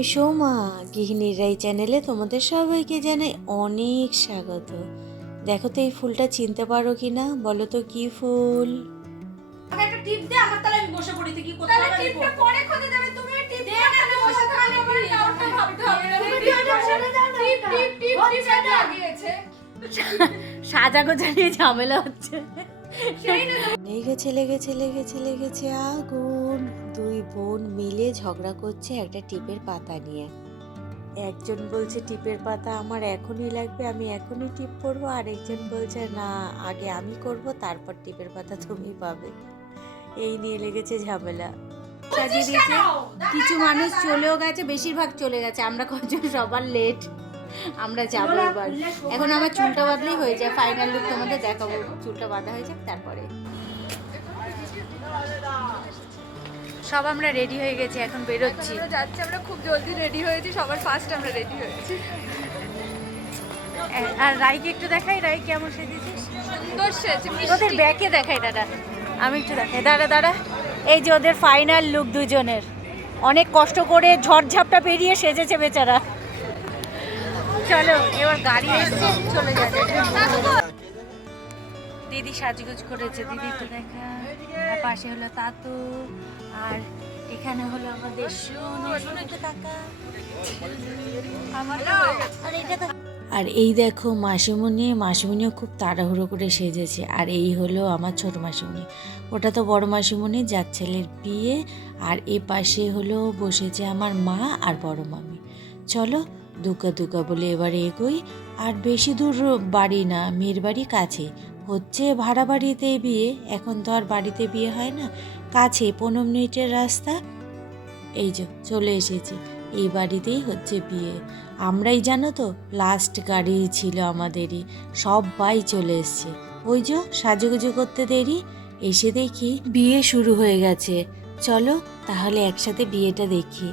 আমি সৌমা গৃহিণীর রাই চ্যানেলে তোমাদের সবাইকে জানাই অনেক স্বাগত দেখো তো এই ফুলটা চিনতে পারো কি না বলো তো কি ফুল আমাকে একটা টিপ দে আমার তাহলে আমি বসে পড়ি তুই কি করতে তাহলে হবে আমি টিপটা করব। পরে খোঁজে যাবে তুমি টিপ দে, এখানে এখানে বসে বসে থাকলে থাকলে আমার কাউকে ভাবতে হবে না তুমি টিপ ভিডিওটা ছেড়ে দাও না টিপ এটা। টিপ টিপ বল, টিপ ছেড়ে দাও। লাগিয়েছে সাজাগোজা নিয়ে ঝামেলা হচ্ছে লেগেছে লেগেছে লেগেছে লেগেছে আগুন। দুই বোন মিলে ঝগড়া করছে একটা টিপের পাতা নিয়ে। একজন বলছে টিপের পাতা আমার এখনই লাগবে আমি এখনই টিপ করব। আর একজন বলছে না আগে আমি করব তারপর টিপের পাতা তুমি পাবে। এই নিয়ে লেগেছে ঝামেলা। সাজিয়ে দিয়েছে কিছু মানুষ চলেও গেছে বেশিরভাগ চলে গেছে আমরা কজন সবার লেট আমরা যাব এবার। এখন আমার চুলটা বাঁধলেই হয়ে যায়। ফাইনাল লুক তোমাদের দেখাবো। চুলটা বাঁধা হয়ে যাক তারপরে। সব আমরা রেডি হয়ে গেছি এখন বেরোচ্ছি। যাচ্ছি আমরা খুব জলদি রেডি হয়েছি সবার ফার্স্ট আমরা রেডি হয়েছি। আর রাইকে একটু দেখাই রাই কেমন সেজেছিস? সুন্দর সেজে ওদের ব্যাকে দেখাই দাদা। আমি একটু দেখাই দাঁড়া দাঁড়া। এই যে ওদের ফাইনাল লুক দুজনের। অনেক কষ্ট করে ঝড়ঝাপটা পেরিয়ে সেজেছে বেচারা। চলো, এবার গাড়ি এসছে চলে যাবে। দিদি সাজগুজ করেছে, দিদি একটু দেখা। পাশে হলো তাতু, আর এখানে হলো আমাদের আর তো আর এই দেখো মাসিমণি, মাসিমণিও খুব তাড়াহুড়ো করে সেজেছে। আর এই হলো আমার ছোট মাসিমণি। ওটা তো বড় মাসিমণি, যার ছেলের বিয়ে। আর এ পাশে হলো বসেছে আমার মা আর বড় মামি। চলো দুকা দুকা বলে এবারে এগোই। আর বেশি দূর বাড়ি না, মেয়ের বাড়ি কাছে। হচ্ছে ভাড়া বাড়িতে বিয়ে, এখন তো আর বাড়িতে বিয়ে হয় না। কাছে পনেরো মিনিটের রাস্তা। এই যে, চলে এসেছি। এই বাড়িতেই হচ্ছে বিয়ে। আমরাই জানো তো লাস্ট গাড়ি ছিল আমাদেরই। সবাই চলে এসছে। ওই যে, সাজুগুজু করতে দেরি। এসে দেখি বিয়ে শুরু হয়ে গেছে। চলো, তাহলে একসাথে বিয়েটা দেখি।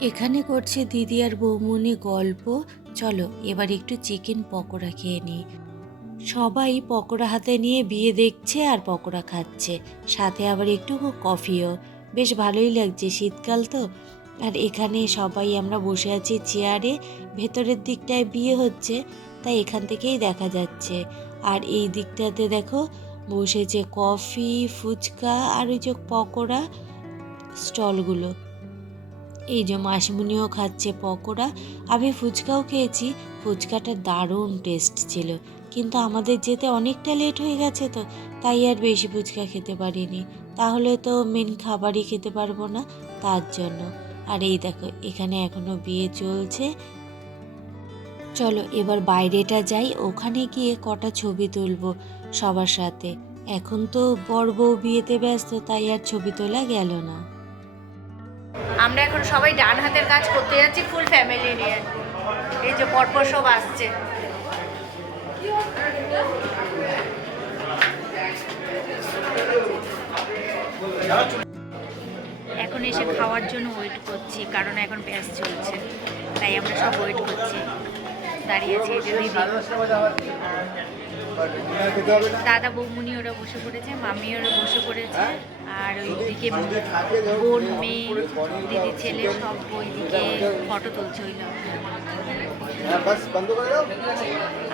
এখানে করছে দিদি আর বৌমনি গল্প। চলো, এবার একটু চিকেন পকোড়া খেয়ে নিই। সবাই পকোড়া হাতে নিয়ে বিয়ে দেখছে আর পকোড়া খাচ্ছে। সাথে আবার একটু কফিও। বেশ ভালোই লাগছে শীতকাল তো। আর এখানে সবাই আমরা বসে আছি চেয়ারে, ভেতরের দিকটায় বিয়ে হচ্ছে, তাই এখান থেকেই দেখা যাচ্ছে। আর এই দিকটাতে দেখো, বসেছে কফি, ফুচকা আর ওই যে পকোড়া স্টলগুলো। এই যে মাসিমুনিও খাচ্ছে পকোড়া। আমি ফুচকাও খেয়েছি, ফুচকাটা দারুণ টেস্ট ছিল। কিন্তু আমাদের যেতে অনেকটা লেট হয়ে গেছে তো, তাই আর বেশি ফুচকা খেতে পারিনি। তাহলে তো মেন খাবারই খেতে পারব না, তার জন্য। আর এই দেখো, এখানে এখনও বিয়ে চলছে। চলো, এবার বাইরেটা যাই, ওখানে গিয়ে কটা ছবি তুলবো সবার সাথে। এখন তো বর বউ বিয়েতে ব্যস্ত, তাই আর ছবি তোলা গেল না। আমরা এখন সবাই ডান হাতের কাজ করতে যাচ্ছি ফুল ফ্যামিলি নিয়ে। এই যে পরপর সব আসছে। এখন এসে খাওয়ার জন্য ওয়েট করছি, কারণ এখন ব্যাস চলছে। তাই আমরা সব ওয়েট করছি। দাঁড়িয়ে দাদা বৌমনি ওরা বসে পড়েছে, মামি ওরা বসে পড়েছে, আর ওইদিকে বোন, মেয়ে, দিদি, ছেলে সব ওইদিকে ফটো তুলছে ওই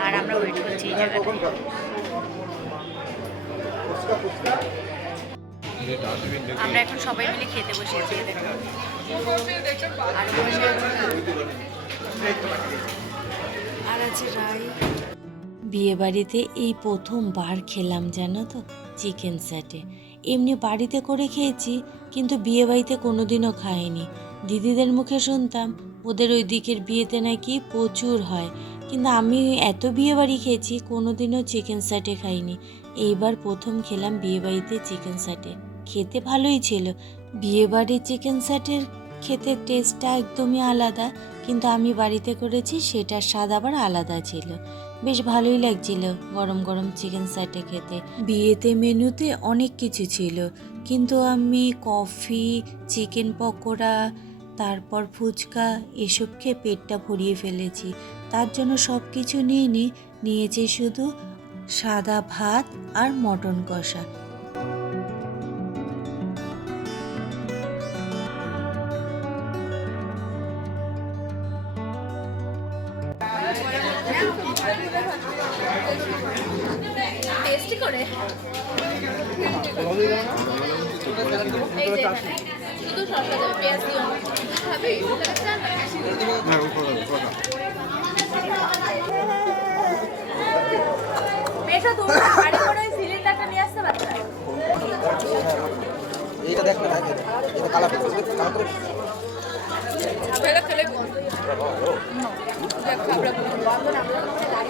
আর আমরা ওয়েট করছি এই জায়গাটা আমরা এখন সবাই মিলে খেতে বসেছি আর আছে রাই। বিয়ে বাড়িতে এই প্রথমবার খেলাম, জানো তো চিকেন স্যাটে এমনি বাড়িতে করে খেয়েছি, কিন্তু বিয়ে বাড়িতে কোনোদিনও খাইনি। দিদিদের মুখে শুনতাম, ওদের ওই দিকের বিয়েতে নাকি প্রচুর হয়। কিন্তু আমি এত বিয়ে বাড়ি খেয়েছি, কোনোদিনও চিকেন স্যাটে খাইনি। এইবার প্রথম খেলাম বিয়ে বাড়িতে চিকেন স্যাটে খেতে ভালোই ছিল। বিয়ে বাড়ির চিকেন স্যাটের খেতে টেস্টটা একদমই আলাদা, কিন্তু আমি বাড়িতে করেছি সেটার স্বাদ আবার আলাদা ছিল। বেশ ভালোই লাগছিল গরম গরম চিকেন স্যাটে খেতে। বিয়েতে মেনুতে অনেক কিছু ছিল, কিন্তু আমি কফি চিকেন পকোড়া, তারপর ফুচকা এসব খেয়ে পেটটা ভরিয়ে ফেলেছি। তার জন্য সব কিছু নিইনি নিয়েছি শুধু সাদা ভাত আর মটন কষা। টেস্টি করে। শুধু শসা দেবে পেঁয়াজ দিও না। খাবে? মেয়েটা তুমি গাড়ি করে সিলিন্ডারটা নিয়ে আসতে পারতে এইটা দেখ না এটা কালা পেঁপে কালা করে খেলে খেলে তুমি ঠিক করে রাখো চাটনি হোক দিদি তোমার একটা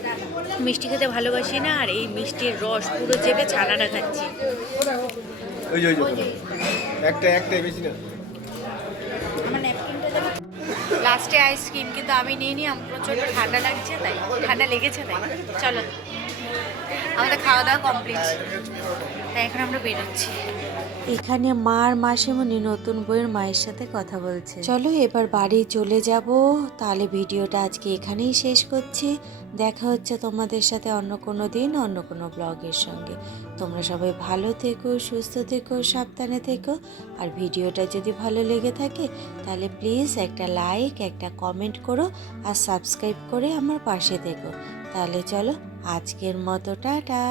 মিষ্টি খেতে ভালোবাসি না আর এই মিষ্টির রস পুরো চেপে ছানাটা খাচ্ছি। ওই ওই একটা বেশি না। লাস্টে আইসক্রিম কিন্তু আমি নিয়ে নিই আমার প্রচণ্ড ঠান্ডা লাগছে তাই। ঠান্ডা লেগেছে তাই। চলো। আমাদের খাওয়া দাওয়া কমপ্লিট তাই এখন আমরা বেরোচ্ছি। এখানে মার মাসিমণি নতুন বইয়ের মায়ের সাথে কথা বলছে। চলো এবার বাড়ি চলে যাব। তাহলে ভিডিওটা আজকে এখানেই শেষ করছি। দেখা হচ্ছে তোমাদের সাথে অন্য কোনো দিন, অন্য কোনো ব্লগের সঙ্গে। তোমরা সবাই ভালো থেকো, সুস্থ থেকো, সাবধানে থেকো। আর ভিডিওটা যদি ভালো লেগে থাকে, তাহলে প্লিজ একটা লাইক একটা কমেন্ট করো আর সাবস্ক্রাইব করে আমার পাশে থেকো। তাহলে চলো আজকের মতো টাটা।